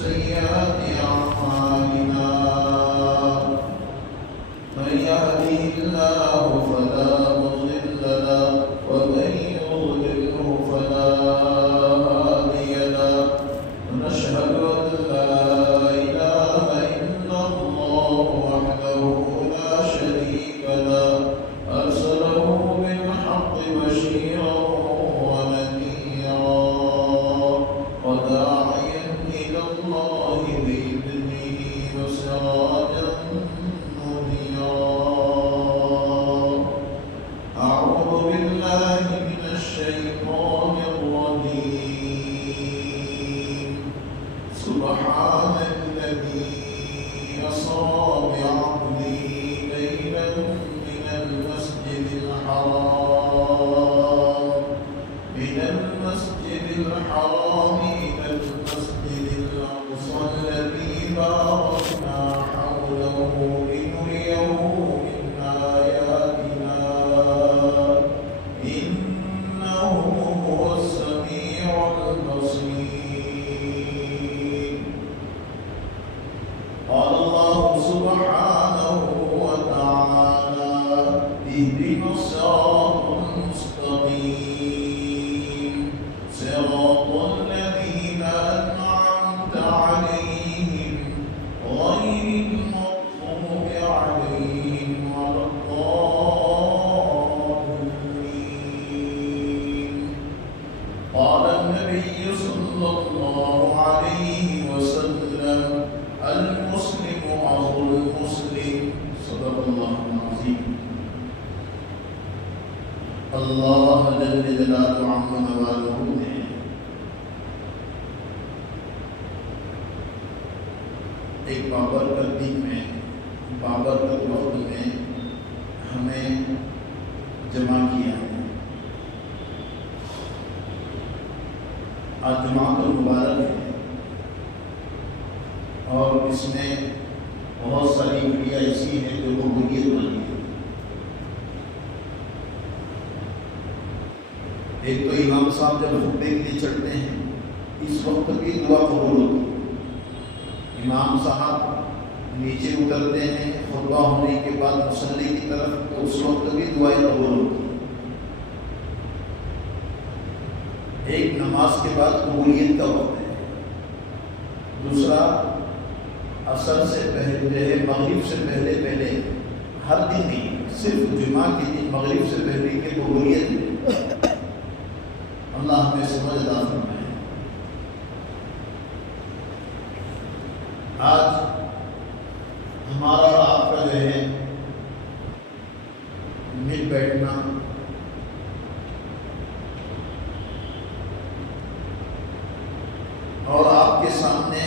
سيئات أعمالنا من يهده الله فلا مضل له ومن يضلله فلا هادي له ونشهد أن لا إله إلا الله وحده لا شريك له أرسله بالحق بشيرا ونذيرا وداعيا إلى الله بإذنه وسراجا منيرا. أعوذ بالله من الشيطان الرجيم. سبحان الذي أسرى بعبده ليلا من المسجد الحرام إلى المسجد الأقصى الذي باركنا حوله لنريه من آياتنا إنه هو السميع البصير. قال الله سبحانه وتعالى: اهدنا الصراط المستقيم صراط الذين أنعمت عليهم غير المغضوب عليهم ولا الضالين. قال النبي صلى الله عليه وسلم: المسلم أخو المسلم. صدق الله العظيم. اللہ جل جلالہ عما نوالہ نے ایک بابرکت دن میں بابرکت وقت میں ہمیں جمع کیا ہے. آج جماعت المبارک ہے اور اس میں بہت ساری گھڑیاں ایسی ہیں جو قبولیت والی ہے. ایک تو امام صاحب جب خطبے کے لیے چڑھتے ہیں اس وقت بھی دعا قبول ہوتی ہے. امام صاحب نیچے اترتے ہیں خطبہ ہونے کے بعد مصلی کی طرف تو اس وقت بھی دعائیں قبول ہوتی ہیں. ایک نماز کے بعد قبولیت کا وقت ہے. دوسرا عصر سے پہلے مغرب سے پہلے ہر دن نہیں صرف جمعہ کے دن مغرب سے پہلے کی قبولیت ہے. اللہ ہمیں سمجھ عطا فرمائے. آج ہمارا آپ کا جو ہے مل بیٹھنا اور آپ کے سامنے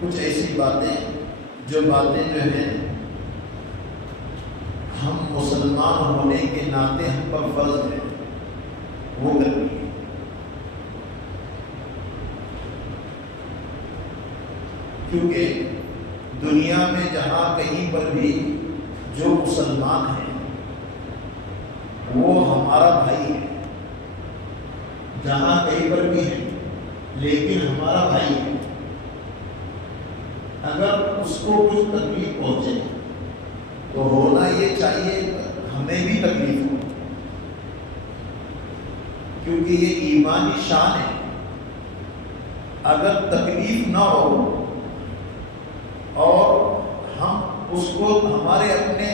کچھ ایسی باتیں جو ہیں ہم مسلمان ہونے کے ناطے ہم پر فرض ہے وہ کرنی ہے. کیونکہ دنیا میں جہاں کہیں پر بھی جو مسلمان ہیں وہ ہمارا بھائی ہے. جہاں کہیں پر بھی ہے لیکن ہمارا بھائی ہے. اگر اس کو کچھ تکلیف پہنچے تو ہونا یہ چاہیے ہمیں بھی تکلیف ہو, کیونکہ یہ ایمانی شان ہے. اگر تکلیف نہ ہو اور ہم اس کو ہمارے اپنے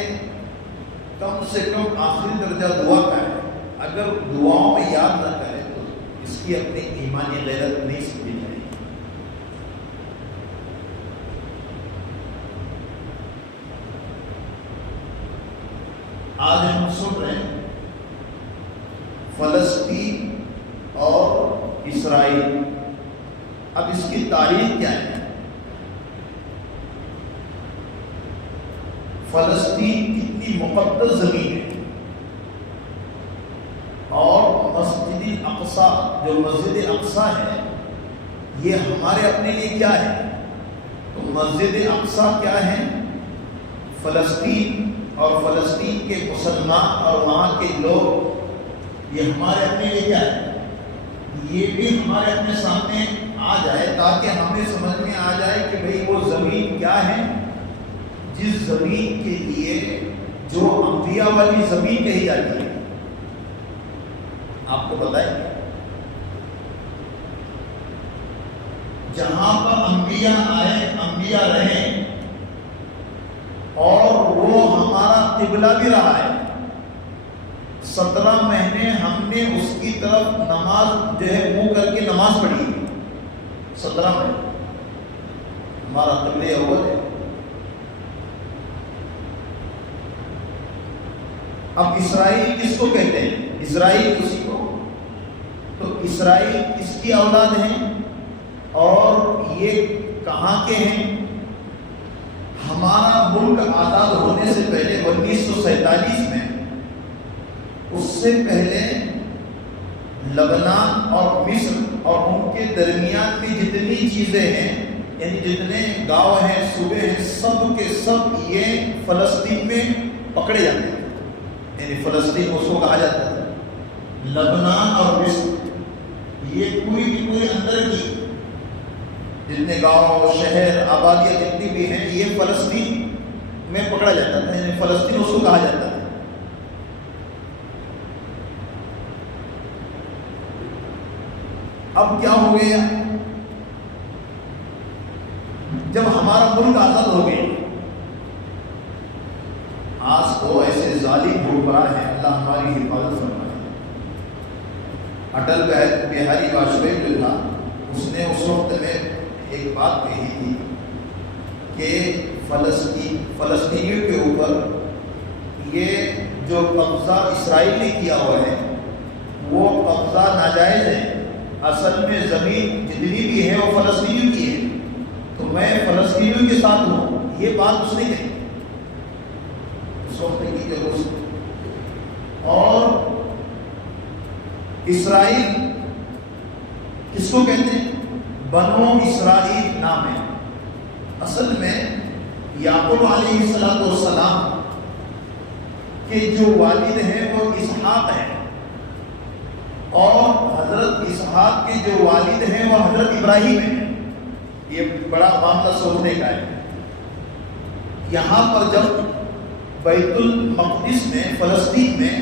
کم سے کم آخری درجہ دعا کا ہے, اگر دعاؤں میں یاد نہ کرے تو اس کی اپنی ایمانی غیرت نہیں سمجھی جائے گی. آج ہم سن رہے ہیں فلسطین اور اسرائیل. اب اس کی تاریخ کیا ہے؟ فلسطین کتنی مقدس زمین ہے اور مسجد اقصی جو مسجد اقصی ہے یہ ہمارے اپنے لیے کیا ہے؟ تو مسجد اقصی کیا ہے؟ فلسطین اور فلسطین کے مسلمان اور وہاں کے لوگ یہ ہمارے اپنے لیے کیا ہے؟ یہ بھی ہمارے اپنے سامنے آ جائے تاکہ ہمیں سمجھ میں آ جائے کہ بھئی وہ زمین کیا ہے جس زمین کے لیے جو انبیاء والی زمین کہی جاتی ہے. آپ کو پتہ ہے جہاں پر انبیاء آئے، انبیاء رہیں اور وہ ہمارا قبلہ بھی رہا ہے. 17 مہینے ہم نے اس کی طرف نماز جو ہے منہ کر کے نماز پڑھی. 17 مہینے ہمارا قبلہ اول ہے. اب اسرائیل کس کو کہتے ہیں؟ اسرائیل اسی کو. تو اسرائیل کس کی اولاد ہیں اور یہ کہاں کے ہیں؟ ہمارا ملک آزاد ہونے سے پہلے 1947 میں، اس سے پہلے لبنان اور مصر اور ان کے درمیان میں جتنی چیزیں ہیں، یعنی جتنے گاؤں ہیں، صوبے ہیں، سب کے سب یہ فلسطین میں پکڑے جاتے ہیں. یعنی فلسطین اس کو کہا جاتا ہے. لبنان اور مصر یہ پوری کی پوری اندر کی جتنے گاؤں، شہر، آبادیاں جتنی بھی ہیں، یہ فلسطین میں پکڑا جاتا تھا. یعنی فلسطین اس کو کہا جاتا ہے. اب کیا ہو گیا؟ جب ہمارا ملک آزاد ہو گیا، آج تو ایسے ظالم حکمراں ہیں، اللہ ہماری حفاظت فرمائے. اٹل بہاری واجپئی جو تھا، اس نے اس وقت میں ایک بات کہی تھی کہ فلسطینیوں کے اوپر یہ جو قبضہ اسرائیل نے کیا ہوا ہے وہ قبضہ ناجائز ہے. اصل میں زمین جتنی بھی ہے وہ فلسطینیوں کی ہے، تو میں فلسطینیوں کے ساتھ ہوں. یہ بات اس نے کہی اس وقت کی ضرورت. اور اسرائیل کس کو کہتے ہیں؟ بنو اسرائیل نام ہے. اصل میں یعقوب علیہ السلام کے جو والد ہیں وہ اسحاق ہیں، اور حضرت اسحاق کے جو والد ہیں وہ حضرت ابراہیم ہیں. یہ بڑا معاملہ سوچنے کا ہے. یہاں پر جب بیت المقدس میں، فلسطین میں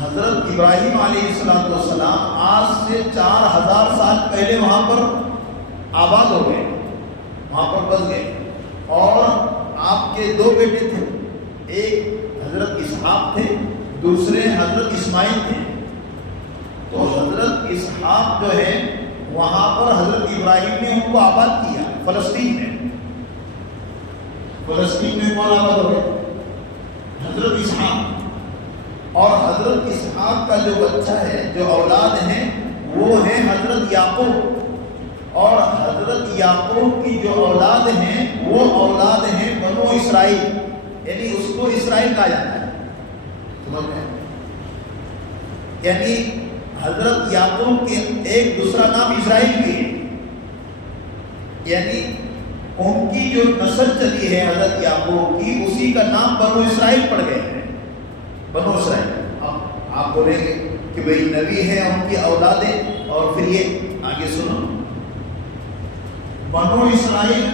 حضرت ابراہیم علیہ السلام آج سے 4000 سال پہلے وہاں پر آباد ہو گئے، وہاں پر بس گئے. اور آپ کے 2 بیٹے تھے، ایک حضرت اسحاق تھے، دوسرے حضرت اسماعیل تھے. تو حضرت اسحاق جو ہے وہاں پر حضرت ابراہیم نے ان کو آباد کیا فلسطین میں. فلسطین میں کون آباد ہو گئے؟ حضرت اسحاق. اور حضرت اسحاق کا جو بچہ ہے، جو اولاد ہیں، وہ ہیں حضرت یعقوب. اور حضرت یعقوب کی جو اولاد ہیں وہ اولاد ہیں بنو اسرائیل. یعنی اس کو اسرائیل کہا جاتا ہے. سمجھ میں؟ یعنی حضرت یعقوب کے ایک دوسرا نام اسرائیل بھی ہے. یعنی ان کی جو نسل چلی ہے حضرت یعقوب کی، اسی کا نام بنو اسرائیل پڑ گئے ہیں. بنو اسرائیل. اب آپ بولیں گے کہ بھئی نبی ہے، ان کی اولادیں، اور پھر یہ آگے سنو. بنو اسرائیل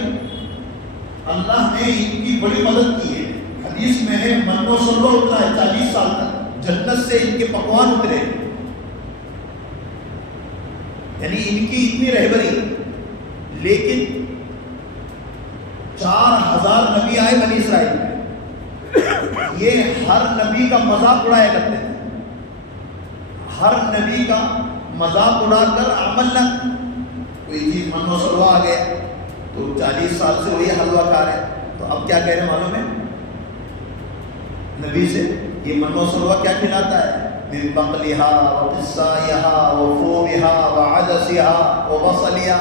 اللہ نے ان کی بڑی مدد کی ہے. حدیث میں ہے منو سلو اترا ہے 40 سال تک، جنت سے ان کے پکوان اترے. یعنی ان کی اتنی رہبری. لیکن 4000 نبی آئے بنی اسرائیل میں. یہ ہر نبی کا مذاق اڑایا کرتے تھے. ہر نبی کا مذاق اڑا کر عمل نہ. کوئی چیز منو سلوا آ گیا تو 40 سال سے وہی حلوہ کھا رہے. تو اب کیا کہہ رہے معلوم ہے نبی سے؟ یہ منو سلوا کیا کھلاتا ہے؟ من بقلها وقصائها وفومها وعدسها وبصلها.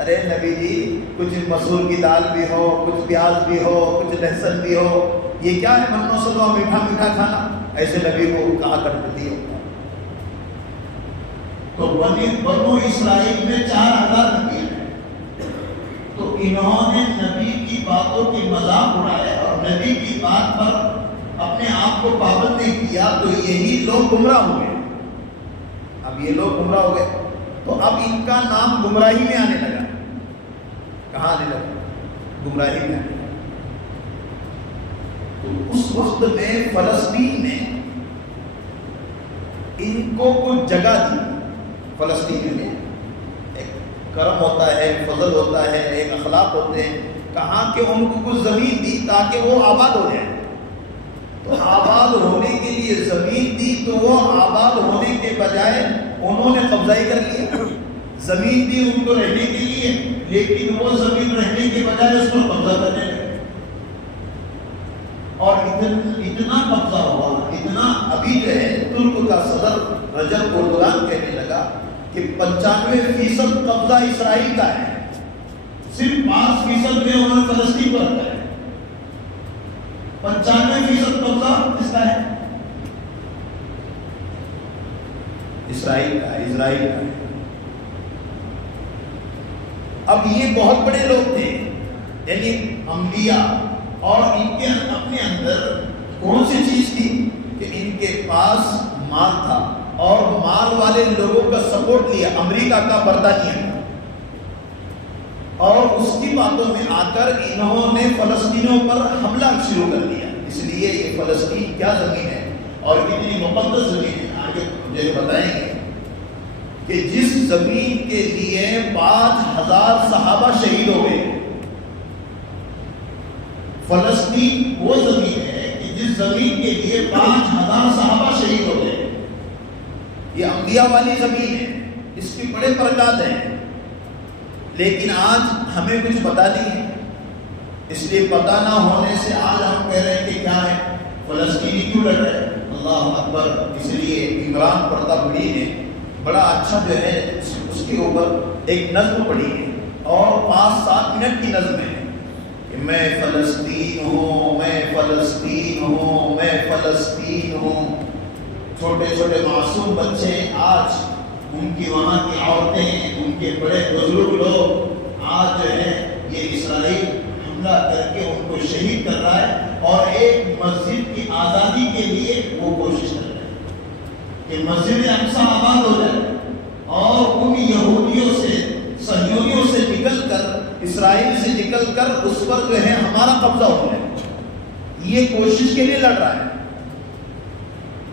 ارے نبی جی کچھ مسور کی دال بھی ہو، کچھ پیاز بھی ہو، کچھ لہسن بھی ہو. یہ کیا ہے منو سلوا؟ میٹھا میٹھا کھانا. ایسے نبی کو کہا کرتی تھی. تو بنو اسرائیل میں 4000 نبی ہیں. تو انہوں نے نبی کی باتوں کی مذاق اڑایا اور نبی کی بات پر اپنے آپ کو پابند نہیں کیا. تو یہی لوگ گمراہ ہو گئے. اب یہ لوگ گمراہ ہو گئے تو اب ان کا نام گمراہی میں آنے لگا. کہاں آنے لگے؟ گمراہی میں آنے لگے۔ تو اس وقت میں فلسطین نے ان کو کچھ جگہ دی۔ فلسطین میں ایک کرم ہوتا ہے، ایک فضل ہوتا ہے، ایک اخلاق ہوتے ہیں، کہاں کہ ان کو کچھ زمین دی تاکہ وہ آباد ہو جائے۔ تو آباد ہونے کے لیے زمین دی، تو وہ آباد ہونے کے بجائے انہوں نے قبضائی کر لیا۔ زمین دی ان کو رہنے کے لیے، لیکن وہ زمین رہنے کے بجائے اس پر قبضہ کرنے لگے، اور اتنا قبضہ ہوا، اتنا ابھی جو ہے ترک کا صدر رجب اردوغان کہنے لگا کہ 95% قبضہ اسرائیل کا ہے، صرف 5% میں انہوں نے فلسطین پر رکھا ہے، 95% قبضہ کس کا ہے؟ اسرائیل کا ہے۔ اب یہ بہت بڑے لوگ تھے، یعنی انبیاء، اور ان کے اپنے اندر کون سی چیز تھی کہ ان کے پاس مال تھا، اور مال والے لوگوں کا سپورٹ لیا، امریکہ کا، برطانیہ کا، اور اس کی باتوں میں آ کر انہوں نے فلسطینیوں پر حملہ شروع کر دیا۔ اس لیے یہ فلسطین کیا زمین ہے اور کتنی مقدس زمین ہے، آگے مجھے بتائیں گے کہ جس زمین کے لیے 5000 صحابہ شہید ہو گئے۔ فلسطین وہ زمین ہے کہ جس زمین کے لیے 5000 صحابہ شہید ہو گئے۔ یہ انبیاء والی زمین ہے، اس کے بڑے برکات ہیں، لیکن آج ہمیں کچھ پتہ نہیں ہے۔ اس لیے پتہ نہ ہونے سے آج ہم کہہ رہے ہیں کہ کیا ہے، فلسطینی کیوں لڑ رہے ہیں؟ اللہ اکبر۔ اس لیے عمران پرتاپوری نے بڑا اچھا جو ہے اس کے اوپر ایک نظم پڑھی ہے، اور 5-7 منٹ کی نظم ہے کہ میں فلسطین ہوں، میں فلسطین ہوں، میں فلسطین ہوں۔ چھوٹے چھوٹے معصوم بچے آج، ان کی وہاں کی عورتیں، ان کے بڑے بزرگ لوگ آج جو ہے یہ اسرائیل حملہ کر کے ان کو شہید کر رہا ہے، اور ایک مسجد کی آزادی کے لیے وہ کوشش کر رہے ہیں کہ مسجد اقصی آباد ہو جائے، اور ان یہودیوں سے، صہیونیوں سے نکل کر، اسرائیل سے نکل کر اس پر جو ہے ہمارا قبضہ ہو جائے۔ یہ کوشش کے لیے لڑ رہا ہے،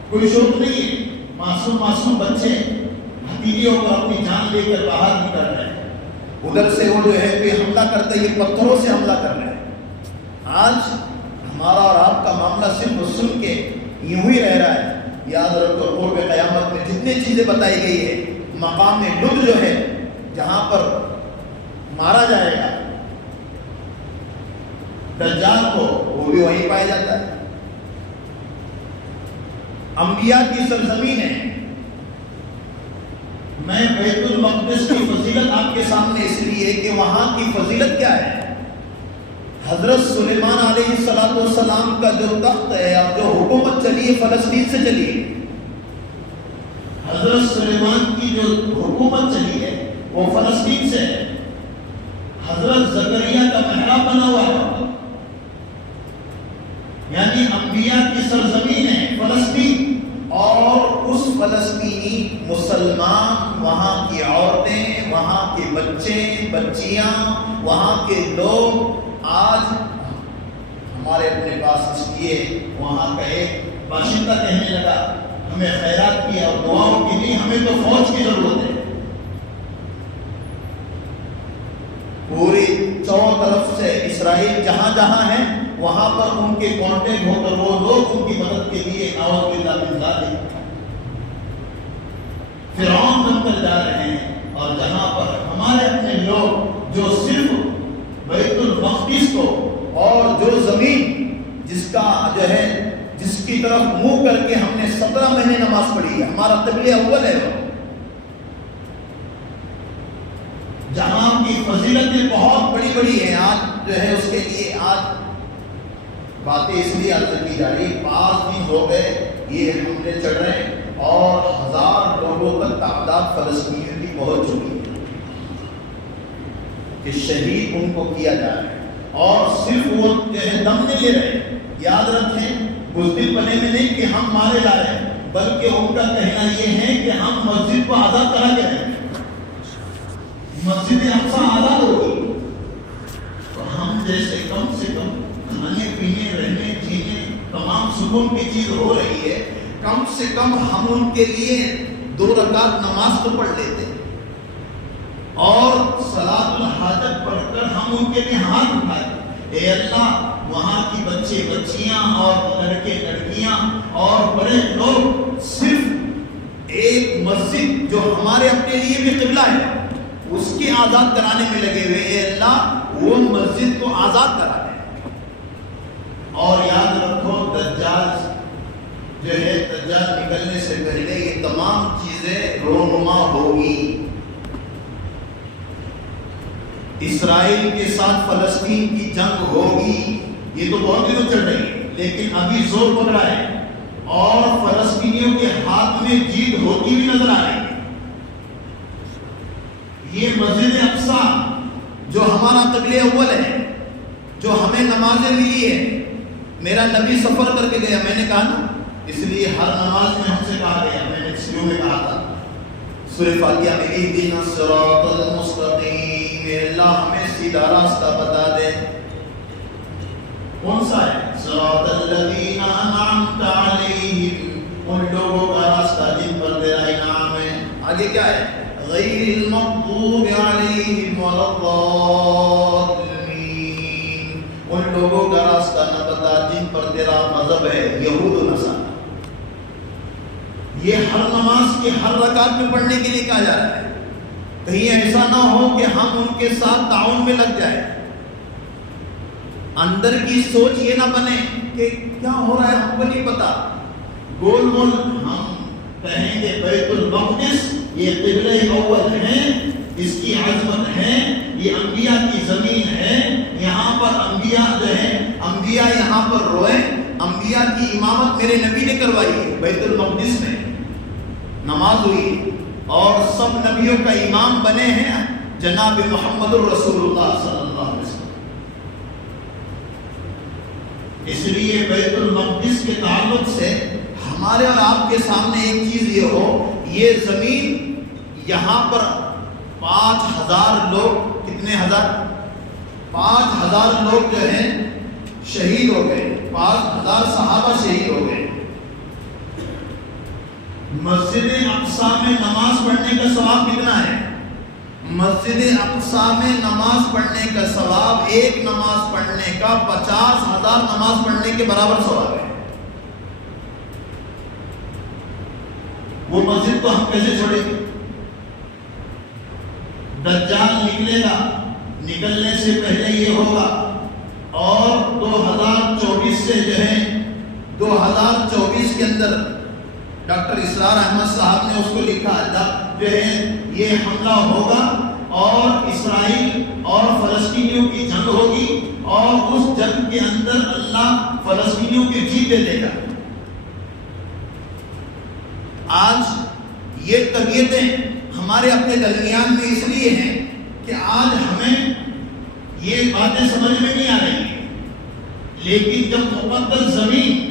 کوئی شوق نہیں ہے۔ معصوم بچے ہتھیلیوں پر اپنی جان لے کر باہر نکل رہے ہیں، ادھر سے وہ جو ہے کہ حملہ کرتے، یہ پتھروں سے حملہ کر رہے ہیں۔ آج ہمارا اور آپ کا معاملہ صرف سن کے یوں ہی رہ رہا ہے۔ یاد رکھو قرب قیامت میں جتنی چیزیں بتائی گئی ہے، مقام لد جو ہے جہاں پر مارا جائے گا دجال کو، وہ بھی وہیں پایا جاتا ہے۔ انبیاء کی سرزمین ہے۔ میں بیت المقدس کی فضیلت آپ کے سامنے اس لیے کہ وہاں کی فضیلت کیا ہے۔ حضرت سلیمان علیہ السلام کا جو تخت ہے اور جو حکومت چلی ہے فلسطین سے چلی ہے۔ حضرت سلیمان کی جو حکومت چلی ہے وہ فلسطین سے ہے۔ حضرت زکریا کا محراب بنا ہوا ہے، یعنی انبیاء کی سرزمین ہے فلسطین، اور اس فلسطینی مسلمان، وہاں کی عورتیں، وہاں کے بچے بچیاں، وہاں کے لوگ آج ہمارے اپنے پاس اس لیے وہاں کا ایک باشندہ کہنے لگا ہمیں خیرات کی اور دعاؤں کی نہیں، ہمیں تو فوج کی ضرورت ہے۔ پوری چاروں طرف سے اسرائیل جہاں جہاں ہیں وہاں پر ان کے کانٹیکٹ ہو کر وہ لوگ ان کی مدد کے لیے نعوذ باللہ من ذالک فرعون بن کر جا رہے ہیں، اور جہاں پر ہمارے اپنے لوگ جو صرف بیت المقدس کو، اور جو زمین جس کا جو ہے جس کی طرف منہ کر کے ہم نے 17 مہینے نماز پڑھی ہے، ہمارا قبلہ اول ہے، وہ جہاں کی فضیلتیں بہت بڑی بڑی ہیں، آج جو ہے اس کے لیے آج باتیں اس لیے عرض کی جا رہی۔ 5 دن ہو گئے یہ حملے چڑھ رہے ہیں، اور 1000 لوگوں تک تعداد فلسطینیوں کی پہنچ چکی ہے کہ شہید ان کو کیا جا رہا ہے، اور صرف وہ جو ہے دم نہیں لے رہے۔ یاد رکھیں بزدل بنے میں نہیں کہ ہم مارے لا رہے ہیں، بلکہ ان کا کہنا یہ ہے کہ ہم مسجد کو آزاد کرا کے رہے ہیں، مسجد اقصی آزاد ہوگی، جیسے کم سے کم کھانے پینے رہنے جینے تمام سکون کی چیز ہو رہی ہے، کم سے کم ہم ان کے لیے 2 رکعت نماز تو پڑھ لیتے اور صلاۃ الحاجت پڑھ کر ہم ان کے لیے ہاتھ اٹھائے، اے اللہ وہاں کی بچے بچیاں اور لڑکے لڑکیاں اور بڑے لوگ صرف ایک مسجد جو ہمارے اپنے لیے بھی قبلہ ہے اس کی آزاد کرانے میں لگے ہوئے، اے اللہ وہ مسجد کو آزاد کرا دے۔ اور یاد رکھو دجال جو ہے، دجال نکلنے سے پہلے یہ تمام چیزیں رونما ہوگی۔ اسرائیل کے ساتھ فلسطین کی جنگ ہوگی، یہ تو بہت دنوں چل رہی ہے لیکن ابھی زور پکڑا ہے اور فلسطینیوں کے ہاتھ میں جیت ہوتی بھی نظر آ رہی ہے۔ یہ مسجد اقصی جو ہمارا قبلہ اول ہے، جو ہمیں نمازیں ملی ہے، میرا نبی سفر کر کے گیا، میں نے کہا نا، اس لیے ہر نماز میں ہم سے کہا گیا، میں نے شروع میں کہا تھا سورہ فاتحہ میں اہدنا الصراط المستقیم، اے اللہ ہمیں سیدھا راستہ بتا دے۔ کون سا ہے؟ صراط الذین انعمت علیہم، ان لوگوں کا راستہ جن پر تیرا انعام ہے۔ آگے کیا ہے؟ غیر المغضوب علیہم ولا الضالین، ان لوگوں کا راستہ نہ بتا جن پر تیرا مذہب ہے یہود و نصارہ۔ یہ ہر نماز کے ہر رکعت میں پڑھنے کے لیے کہا جا رہا ہے، کہیں ایسا نہ ہو کہ ہم ان کے ساتھ تعاون میں لگ جائیں، اندر کی سوچ یہ نہ بنے کہ کیا ہو رہا ہے ہم کو نہیں پتا، گول مول ہم کہیں گے بیت المقدس یہ قبلہ اول ہے، اس کی عظمت ہے، یہ انبیاء کی زمین ہے، یہاں پر انبیاء جو ہے، انبیاء یہاں پر روئے، انبیاء کی امامت میرے نبی نے کروائی ہے، بیت المقدس میں نماز ہوئی اور سب نبیوں کا امام بنے ہیں جناب محمد الرسول اللہ صلی اللہ علیہ وسلم۔ اس لیے بیت المقدس کے تعلق سے ہمارے اور آپ کے سامنے ایک چیز یہ ہو، یہ زمین یہاں پر 5000 لوگ، کتنے ہزار؟ 5000 لوگ جو ہیں شہید ہو گئے، 5000 صحابہ شہید ہو گئے۔ مسجد اقصی میں نماز پڑھنے کا ثواب کتنا ہے؟ مسجد اقصی میں نماز پڑھنے کا ثواب ایک نماز پڑھنے کا 50,000 نماز پڑھنے کے برابر ثواب ہے۔ وہ مسجد کو ہم کیسے چھوڑیں گے؟ دجال نکلے گا، نکلنے سے پہلے یہ ہوگا، اور 2024 سے جو ہے 2024 کے اندر ڈاکٹر اسرار احمد صاحب نے اس کو لکھا، جب جو ہے یہ حملہ ہوگا اور اسرائیل اور فلسطینیوں کی جنگ ہوگی اور اس جنگ کے اندر اللہ فلسطینیوں کی جیت دے دے گا۔ آج یہ طبیعتیں ہمارے اپنے درمیان میں اس لیے ہیں کہ آج ہمیں یہ باتیں سمجھ میں نہیں آ رہی ہیں، لیکن جب مقدس زمین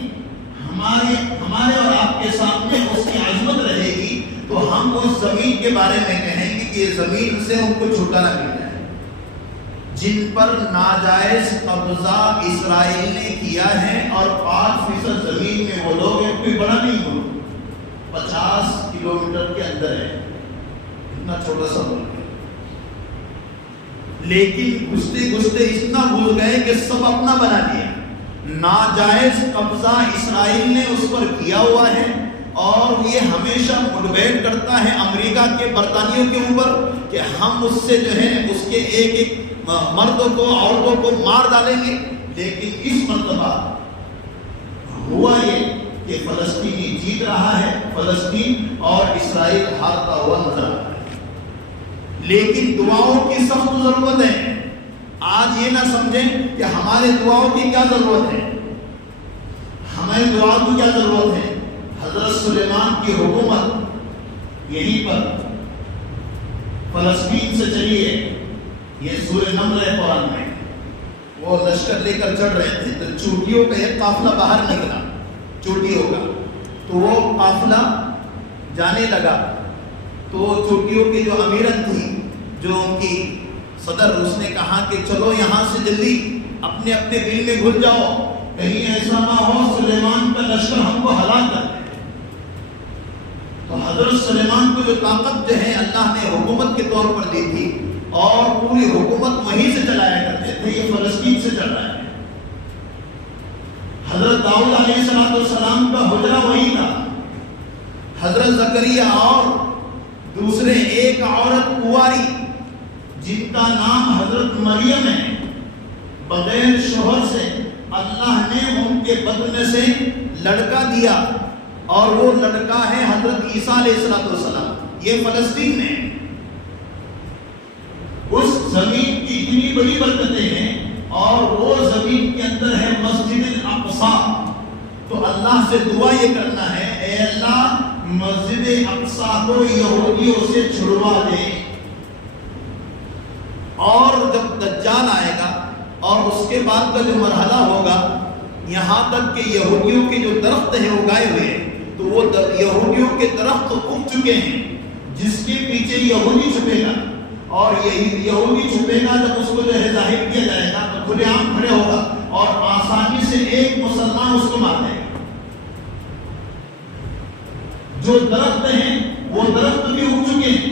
ہمارے اور آپ کے سامنے اس کی عظمت رہے گی تو ہم اس زمین کے بارے میں کہیں گے کہ یہ زمین سے ہم کو چھٹکارا مل جائے۔ جن پر ناجائز قبضہ اسرائیل نے کیا ہے اور 5% زمین میں وہ لوگ ہیں، کوئی بڑا نہیں ہو، 50 کلومیٹر کے اندر ہے، اتنا چھوٹا سا ملک ہے، لیکن گھستے گھستے اتنا گھس گئے کہ سب اپنا بنا لیا۔ ناجائز قبضہ اسرائیل نے اس پر کیا ہوا ہے اور یہ ہمیشہ موٹیویٹ کرتا ہے امریکہ کے برطانیوں کے اوپر کہ ہم اس سے جو ہے اس کے ایک ایک مردوں کو عورتوں کو مار ڈالیں گے، لیکن اس مرتبہ ہوا یہ کہ فلسطینی جیت رہا ہے، فلسطین اور اسرائیل ہارتا ہوا نظر آ رہا ہے۔ لیکن دعاؤں کی سخت ضرورت ہے۔ آج یہ نہ سمجھیں کہ ہمارے دعاؤں کی کیا ضرورت ہے، ہماری دعاؤں کی کیا ضرورت ہے۔ حضرت سلیمان کی حکومت یہیں پر فلسطین سے چلی ہے، یہ سورہ نمل ہے قرآن میں، وہ لشکر لے کر چڑھ رہے تھے تو چوٹیوں کا ایک قافلہ باہر نکلا، چوٹیوں کا، تو وہ قافلہ جانے لگا تو چوٹیوں کی جو امیرن تھی، جو ان کی صدر، اس نے کہا کہ چلو یہاں سے جلدی اپنے اپنے دل میں گھل جاؤ، کہیں ایسا نہ ہو سلیمان کا لشکر ہم کو ہلاک کر دے۔ تو حضرت سلیمان کو جو طاقت جو ہے اللہ نے حکومت کے طور پر دی تھی اور پوری حکومت وہیں سے چلایا کرتے تھے، یہ فلسطین سے چل رہا ہے۔ حضرت داؤد علیہ السلام کا حجرہ وہی تھا۔ حضرت زکریا اور دوسرے ایک عورت کنواری جن کا نام حضرت مریم ہے، بغیر شوہر سے اللہ نے ان کے بدن سے لڑکا دیا اور وہ لڑکا ہے حضرت عیسیٰ علیہ السلام۔ یہ فلسطین میں اس زمین کی اتنی بڑی برکتیں ہیں اور وہ زمین کے اندر ہے مسجد الاقصی۔ تو اللہ سے دعا یہ کرنا ہے، اے اللہ مسجد اقصی کو یہودیوں سے چھڑوا دے، اور جب دجال آئے گا اور اس کے بعد کا جو مرحلہ ہوگا، یہاں تک کہ یہودیوں کے جو درخت ہیں اگائے ہوئے، تو وہ یہودیوں کے درخت اگ چکے ہیں، جس کے پیچھے یہودی چھپے گا، اور یہی یہودی چھپے گا جب اس کو جو ہے ظاہر کیا جائے گا تو کھلے عام کھڑے ہوگا اور آسانی سے ایک مسلمان اس کو مار دے گا۔ جو درخت ہیں وہ درخت بھی اگ چکے ہیں،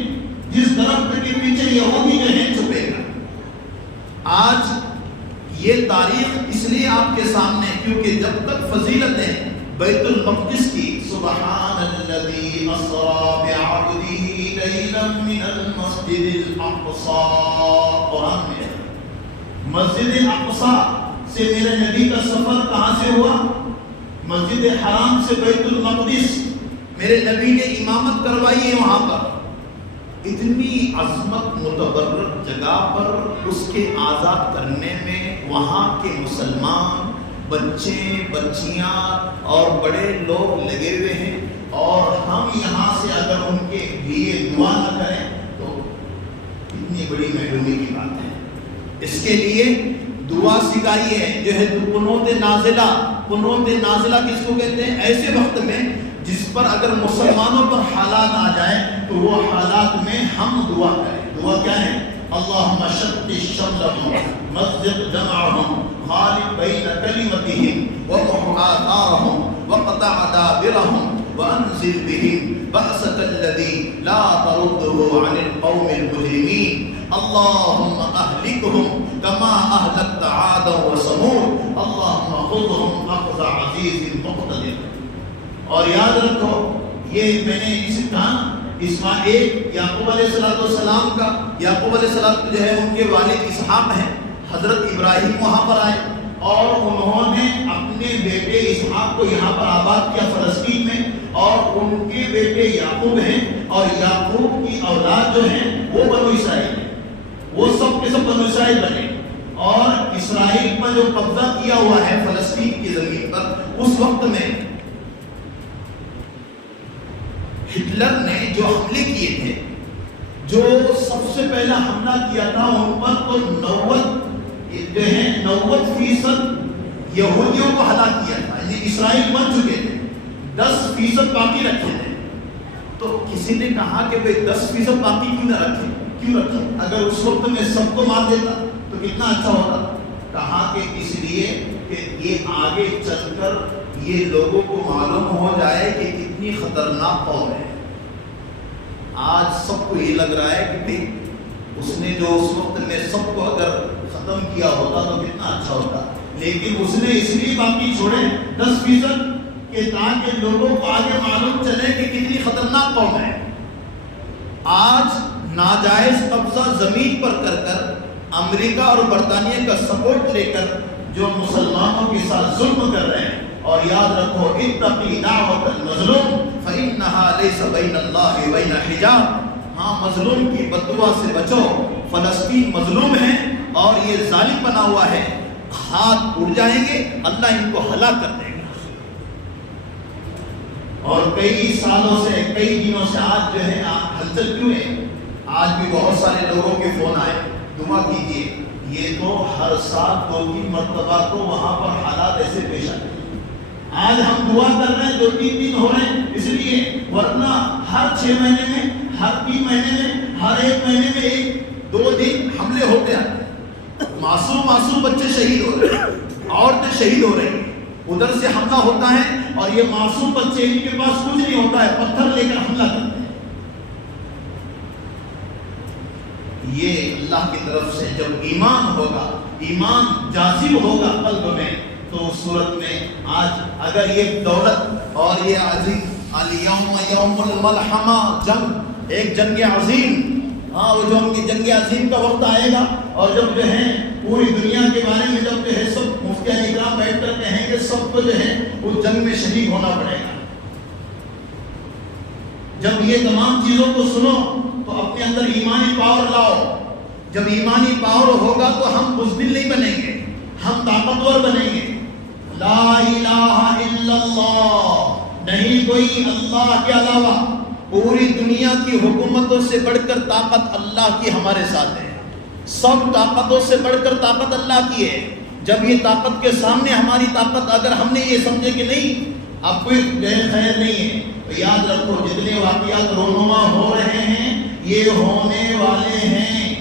جس درخت کے پیچھے یہودی جو ہے چھپے گا۔ آج یہ تاریخ اس لیے آپ کے سامنے، کیونکہ جب تک فضیلتیں بیت المقدس کی، سبحان الذی اسری بعبدہ لیلا من المسجد الاقصی، قرآن میں مسجد اقصی سے میرے نبی کا سفر کہاں سے ہوا؟ مسجد حرام سے بیت المقدس، میرے نبی نے امامت کروائی ہے وہاں پر۔ اتنی عظمت متبرک جگہ پر اس کے آزاد کرنے میں وہاں کے مسلمان بچے بچیاں اور بڑے لوگ لگے ہوئے ہیں، اور ہم یہاں سے اگر ان کے لیے دعا نہ کریں تو اتنی بڑی محرومی کی بات ہے۔ اس کے لیے دعا سکھائی ہے، جو ہے قنوت نازلہ۔ قنوت نازلہ کس کو کہتے ہیں؟ ایسے وقت میں جس پر اگر مسلمانوں پر حالات آ جائیں تو وہ حالات میں ہم دعا کریں۔ دعا کیا ہے؟ اللہم شتت شملہم مزق جمعہم خالف بین کلمتہم ومحو آثارہم وقطع دابرہم وانزل بہم بأسک الذی لا تردہ عن القوم المجرمین اللہم اہلکہم کما اہلکت عادا وثمود اللہم خذہم اخذ عزیز مقتدر۔ اور یاد رکھو، یہ میں نے اس کہا اسماعیل یعقوب علیہ السلام کا، یعقوب علیہ السلام جو ہے ان کے والد اسحاق ہیں، حضرت ابراہیم وہاں پر آئے اور انہوں نے اپنے بیٹے اسحاق کو یہاں پر آباد کیا فلسطین میں، اور ان کے بیٹے یعقوب ہیں، اور یعقوب کی اولاد جو ہیں وہ بنو اسرائیل ہیں، وہ سب کے سب بنو اسرائیل بنے۔ اور اسرائیل پر جو قبضہ کیا ہوا ہے فلسطین کی زمین پر، اس وقت میں ہٹلر نے جو حملے کیے تھے، جو سب سے پہلا حملہ کیا تھا ان پر، تو 90% یہودیوں کو ہلاک کیا تھا، یعنی اسرائیل بن چکے تھے، 10% باقی رکھے تھے۔ تو کسی نے کہا کہ بھئی 10% باقی کیوں نہ رکھے؟ کیوں رکھے؟ اگر اس وقت میں سب کو مار دیتا تو کتنا اچھا ہوتا۔ کہا کہ اس لیے کہ یہ آگے چل کر یہ لوگوں کو معلوم ہو جائے کہ کتنی خطرناک قوم ہے۔ آج سب کو یہ لگ رہا ہے کہ بھئی اس نے جو اس وقت میں سب کو اگر ختم کیا ہوتا تو کتنا اچھا ہوتا، لیکن اس نے اس لیے باقی چھوڑے 10% کہ تاکہ لوگوں کو آگے معلوم چلے کہ کتنی خطرناک قوم ہے۔ آج ناجائز قبضہ زمین پر کر کر امریکہ اور برطانیہ کا سپورٹ لے کر جو مسلمانوں کے ساتھ ظلم کر رہے ہیں، اور یاد رکھو اتقی دعوت المظلوم فإنها ليس بين اللہ وبین حجاب۔ ہاں، مظلوم کی بددعا سے بچو۔ فلسطین مظلوم ہے اور یہ ظالم بنا ہوا ہے، ہاتھ اڑ جائیں گے، اللہ ان کو ہلاک کر دے گا۔ اور کئی سالوں سے، کئی دنوں سے آج جو ہے ہلچل کیوں ہے؟ آج بھی بہت سارے لوگوں کے فون آئے، دعا کیجیے۔ یہ تو ہر سال 2-3 مرتبہ تو وہاں پر حالات ایسے پیش آتے ہیں۔ آج ہم دعا کر رہے ہیں 2-3 دن ہو رہے ہیں اس لیے، ورنہ ہر 6 مہینے میں، ہر 3 مہینے میں، ہر 1 مہینے میں 1-2 دن حملے ہوتے ہیں۔ معصوم بچے شہید ہو رہے ہیں، عورتیں شہید ہو رہی ہیں، ادھر سے حملہ ہوتا ہے اور یہ معصوم بچے ان کے پاس کچھ نہیں ہوتا ہے، پتھر لے کر حملہ کرتے ہیں۔ یہ اللہ کی طرف سے جب ایمان ہوگا، ایمان جاذب ہوگا قلب میں، تو اس صورت میں آج اگر یہ دولت اور یہ عظیم الیوم یوم الملحمہ جنگ، ایک جنگ عظیم، وہ جو ہم کی جنگ عظیم کا وقت آئے گا، اور جب جو ہے پوری دنیا کے بارے میں جب جو ہے سب مفتیان اکرام بیٹھ کر کہیں گے سب کو جو ہے اس جنگ میں شریک ہونا پڑے گا۔ جب یہ تمام چیزوں کو سنو تو اپنے اندر ایمانی پاور لاؤ۔ جب ایمانی پاور ہوگا تو ہم بزدل نہیں بنیں گے، ہم طاقتور بنیں گے۔ لا الہ الا اللہ، نہیں کوئی اللہ کے علاوہ، پوری دنیا کی حکومتوں سے بڑھ کر طاقت اللہ کی ہمارے ساتھ ہے، سب طاقتوں سے بڑھ کر طاقت اللہ کی ہے۔ جب یہ طاقت کے سامنے ہماری طاقت، اگر ہم نے یہ سمجھے کہ نہیں اب کوئی خیر نہیں ہے، تو یاد رکھو جتنے واقعات رونما ہو رہے ہیں یہ ہونے والے ہیں۔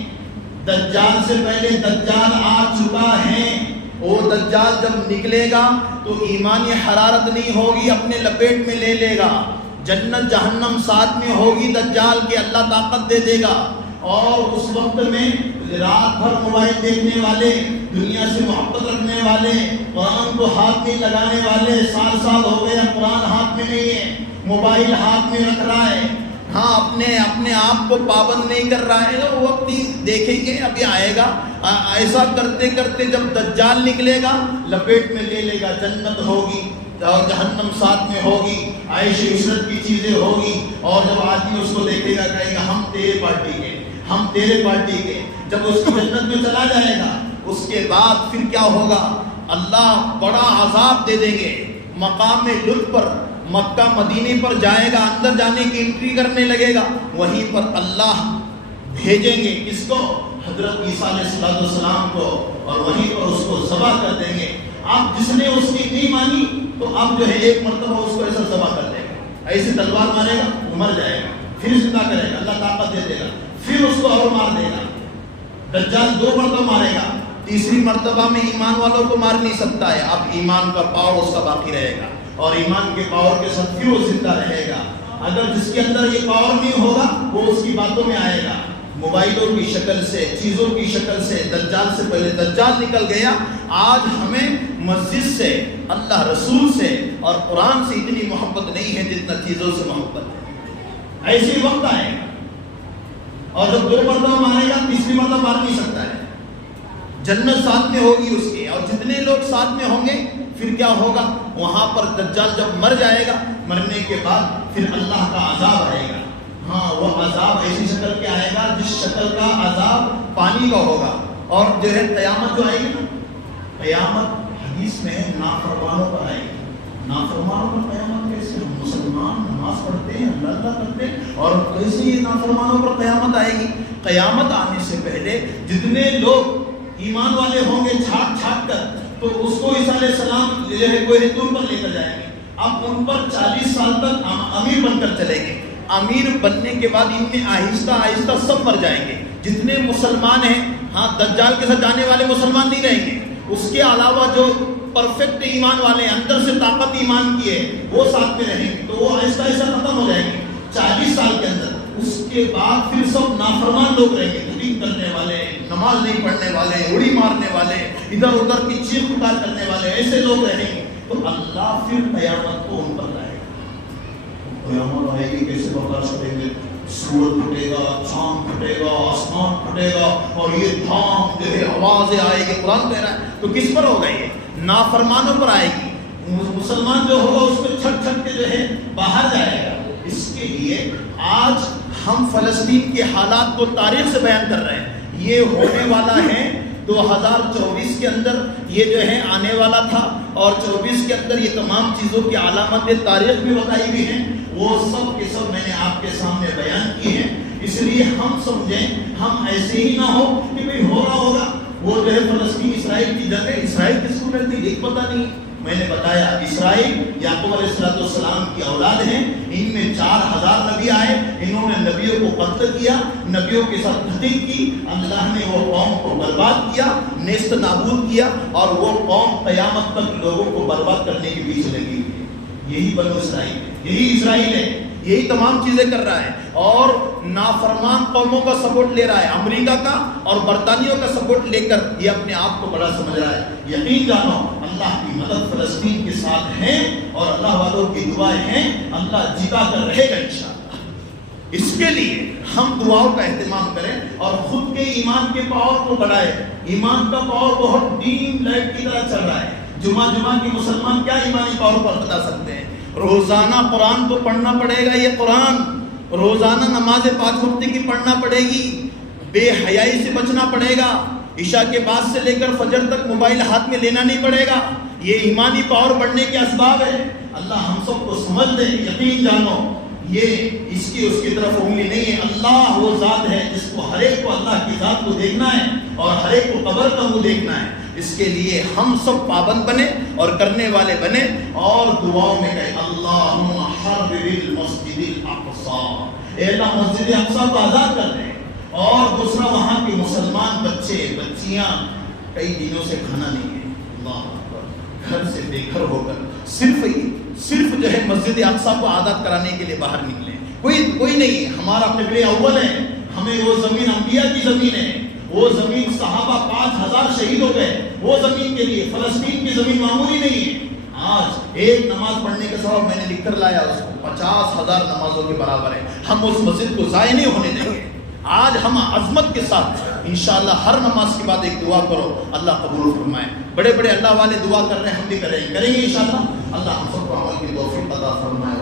دجال سے پہلے دجال آ چکا ہے، وہ دجال جب نکلے گا تو ایمانی حرارت نہیں ہوگی، اپنے لپیٹ میں لے لے گا، جنت جہنم ساتھ میں ہوگی دجال کے، اللہ طاقت دے دے گا۔ اور اس وقت میں رات بھر موبائل دیکھنے والے، دنیا سے محبت رکھنے والے، قرآن کو ہاتھ میں لگانے والے، سال ہو گئے قرآن ہاتھ میں نہیں ہے، موبائل ہاتھ میں رکھ رہا ہے، اپنے آپ کو پابند نہیں کر رہا ہے، وہ وقت دیکھیں گے ابھی آئے گا۔ ایسا کرتے کرتے جب دجال نکلے گا لپیٹ میں لے لے گا، جنت ہوگی اور جہنم ساتھ میں ہوگی، عیش عشرت کی چیزیں ہوگی، اور جب آدمی اس کو دیکھے گا کہے گا ہم تیرے پارٹی کے، ہم تیرے پارٹی کے۔ جب اس کی جنت میں چلا جائے گا اس کے بعد پھر کیا ہوگا؟ اللہ بڑا عذاب دے دیں گے، مقام لطف پر مکہ مدینے پر جائے گا، اندر جانے کی انٹری کرنے لگے گا، وہیں پر اللہ بھیجیں گے کس کو؟ حضرت عیسیٰ علیہ السلام کو، اور وہیں پر اس کو ذبح کر دیں گے۔ اب جس نے اس کی نہیں مانی تو اب جو ہے ایک مرتبہ اس کو ایسا ذبح کر دے گا، ایسی تلوار مارے گا وہ مر جائے گا، پھر زندہ کرے گا، اللہ طاقت دے دے گا، پھر اس کو اور مار دے گا۔ دجال 2 مرتبہ مارے گا، تیسری مرتبہ میں ایمان والوں کو مار نہیں سکتا ہے، اب ایمان کا پاور اس کا باقی رہے گا، اور ایمان کے پاور کے ساتھ پھر وہ زندہ رہے گا۔ اگر جس کے اندر یہ پاور نہیں ہوگا وہ اس کی باتوں میں آئے گا، موبائلوں کی شکل سے، چیزوں کی شکل سے۔ دجال سے پہلے دجال نکل گیا، آج ہمیں مسجد سے، اللہ رسول سے اور قرآن سے اتنی محبت نہیں ہے جتنا چیزوں سے محبت ہے۔ ایسے وقت آئے گا، اور جب 2 مرتبہ مارے گا تیسری مرتبہ مار نہیں سکتا ہے، جنت ساتھ میں ہوگی اس کے، اور جتنے لوگ ساتھ میں ہوں گے پھر کیا ہوگا؟ وہاں پر دجال جب مر جائے گا، مرنے کے بعد پھر اللہ کا عذاب آئے گا۔ وہ عذاب ایسی شکل کے آئے گا جس شکل کا عذاب پانی کا ہوگا۔ اور جو ہے قیامت جو آئے گی نا، قیامت حدیث میں نافرمانوں پر آئے گی۔ نافرمانوں پر قیامت کیسے؟ ہم مسلمان نماز پڑھتے ہیں، اللہ کرتے ہیں، اور کیسے یہ نافرمانوں پر قیامت آئے گی؟ قیامت آنے سے پہلے جتنے لوگ ایمان والے ہوں گے چھاٹ چھاٹ کر، تو اس کو عیسیٰ علیہ السلام جو ہے کوہ طور پر لے کر جائیں گے۔ اب ان پر 40 سال تک امیر بن کر چلیں گے۔ امیر بننے کے بعد ان میں آہستہ آہستہ سب مر جائیں گے جتنے مسلمان ہیں۔ دجال کے ساتھ جانے والے مسلمان نہیں رہیں گے، اس کے علاوہ جو پرفیکٹ ایمان والے اندر سے طاقت ایمان کی ہے وہ ساتھ میں رہیں گے، تو وہ آہستہ آہستہ ختم ہو جائیں گے 40 سال کے اندر۔ اس کے بعد پھر سب نافرمان لوگ رہیں گے، گھڑی کرنے والے، نماز نہیں پڑھنے والے، اڑی مارنے والے، ادھر ادھر کی چیخ پکار کرنے والے، ایسے لوگ رہیں گے۔ تو اللہ پھر قیامت کو ان پر لائے گا۔ قیامت آئے گی، کیسے برداشت کریں گے؟ سورج پھٹے گا، چاند پھٹے گا، آسمان پھٹے گا، اور یہ دھام جو ہے آوازیں آئے گی۔ قرآن کہہ رہا ہے تو کس پر ہوگا؟ یہ نافرمانوں پر آئے گی۔ مسلمان جو ہوگا اس میں چھٹ چھٹ کے جو ہے باہر جائے گا۔ اس کے لیے آج ہم فلسطین کے حالات کو تاریخ سے بیان کر رہے ہیں، یہ ہونے والا ہے 2024 کے اندر، یہ جو ہے آنے والا تھا، اور 24 کے اندر یہ تمام چیزوں کی علامتیں تاریخ میں بتائی ہوئی ہیں، وہ سب کے سب میں نے آپ کے سامنے بیان کی ہیں۔ اس لیے ہم سمجھیں، ہم ایسے ہی نہ ہو کہ بھئی ہو رہا ہوگا، وہ جو ہے فلسطین اسرائیل کی جنگ ہے، اسرائیل کس کو لڑتی ایک پتہ نہیں۔ میں نے بتایا اسرائیل یعقوب علیہ السلام کی اولاد ہیں، ان میں 4000 نبی آئے، انہوں نے نبیوں کو قتل کیا، نبیوں کے ساتھ گھٹن کی، اللہ نے وہ قوم کو برباد کیا، نیست نابود کیا، اور وہ قوم قیامت تک لوگوں کو برباد کرنے کے پیچھے لگی ہوئی ہے۔ یہی بنو اسرائیل، یہی اسرائیل ہے، یہی تمام چیزیں کر رہا ہے، اور نافرمان قوموں کا سپورٹ لے رہا ہے، امریکہ کا اور برطانیہ کا سپورٹ لے کر یہ اپنے آپ کو بڑا سمجھ رہا ہے۔ یقین جانو اللہ کی مدد فلسطین کے ساتھ ہے، اور اللہ والوں کی دعائیں ہیں، اللہ جتا کر رہے گا انشاءاللہ۔ اس کے لیے ہم دعاؤں کا اہتمام کریں اور خود کے ایمان کے پاور کو بڑھائیں۔ ایمان کا پاور بہت ڈیم لائٹ کی طرح چل رہا ہے۔ جمعہ کی مسلمان کیا ایمانی پاور پر بتا سکتے ہیں؟ روزانہ قرآن کو پڑھنا پڑے گا، یہ قرآن روزانہ نماز 5 وقت کی پڑھنا پڑے گی، بے حیائی سے بچنا پڑے گا، عشاء کے بعد سے لے کر فجر تک موبائل ہاتھ میں لینا نہیں پڑے گا۔ یہ ایمانی پاور بڑھنے کے اسباب ہے۔ اللہ ہم سب کو سمجھ دے، یقین جانو یہ اس کی طرف انگلی نہیں ہے۔ اللہ وہ ذات ہے جس کو ہر ایک کو اللہ کی ذات کو دیکھنا ہے اور ہر ایک کو قبر کا منہ دیکھنا ہے۔ اس کے لیے ہم سب پابند بنے اور کرنے والے بنے، اور دعاؤں میں کہیں اللہم حرر المسجد الاقصی، اے اللہ مسجد اقصی کو آزاد کر دے، اور دوسرا وہاں کے مسلمان بچے بچیاں کئی دنوں سے کھانا نہیں ہے، اللہ اکبر، گھر سے بے گھر ہو کر صرف جو ہے مسجد اقصی کو آزاد کرانے کے لیے باہر نکلے۔ کوئی نہیں، ہمارا قبلہ اول ہے، ہمیں وہ زمین انبیاء کی زمین ہے، وہ زمین صحابہ 5000 شہید ہو گئے وہ زمین کے لیے، فلسطین کی زمین معمولی نہیں ہے۔ آج ایک نماز پڑھنے کے سبب میں نے لکھ کر لایا، اس کو 50,000 نمازوں کے برابر ہے۔ ہم اس مسجد کو ضائع نہیں ہونے دیں گے۔ آج ہم عظمت کے ساتھ انشاءاللہ ہر نماز کے بعد ایک دعا کرو، اللہ قبول فرمائے۔ بڑے اللہ والے دعا کر رہے ہیں، ہم بھی کریں گے انشاءاللہ۔ اللہ ہم سب کو عمل کی توفیق عطا فرمائے۔